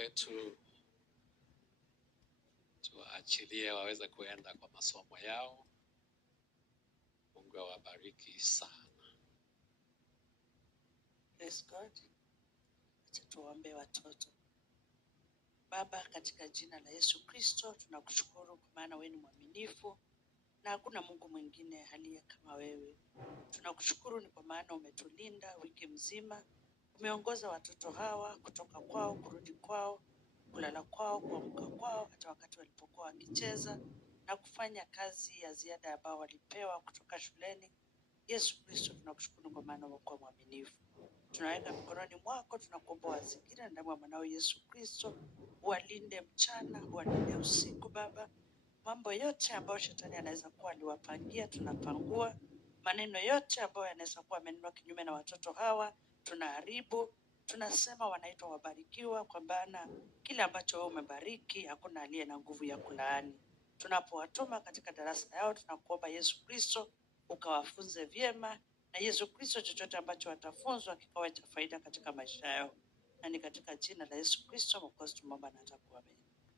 wetu tuwaachilie waweze kuenda kwa masomo yao. Mungu awabariki sana. Praise God. Acha tuombe watoto. Baba, katika jina la Yesu Kristo, tunakushukuru kwa maana wewe ni mwaminifu na hakuna Mungu mwingine aliye kama wewe. Tunakushukuru ni kwa maana umetulinda wiki mzima. Umeongoza watoto hawa kutoka kwao, kurudi kwao, kulala kwao, kuamka kwao, hata wakati walipokuwa wakicheza na kufanya kazi ya ziada ambao walipewa kutoka shuleni. Yesu Kristo, tunakushukuru kwa maana umekuwa mwaminifu. Tunaweka mikononi mwako, tunakuomba wazingira ndani ya mwanao Yesu Kristo, uwalinde mchana, uwalinde usiku Baba. Mambo yote ambayo shetani anaweza kuwa aliwapangia tunapangua. Maneno yote ambayo yanaweza kuwa amenenwa kinyume na watoto hawa tunaharibu. Tunasema wanaitwa wabarikiwa, kwa maana kile ambacho wewe umebariki hakuna aliye na nguvu ya kulaani. Tunapowatuma katika darasa yao, tunakuomba Yesu Kristo ukawafunze vyema, na Yesu Kristo chochote ambacho watafunzwa kikawa cha faida katika maisha yao. Na ni katika jina la Yesu Kristo Mwokozi tumeomba na atakuwa amen.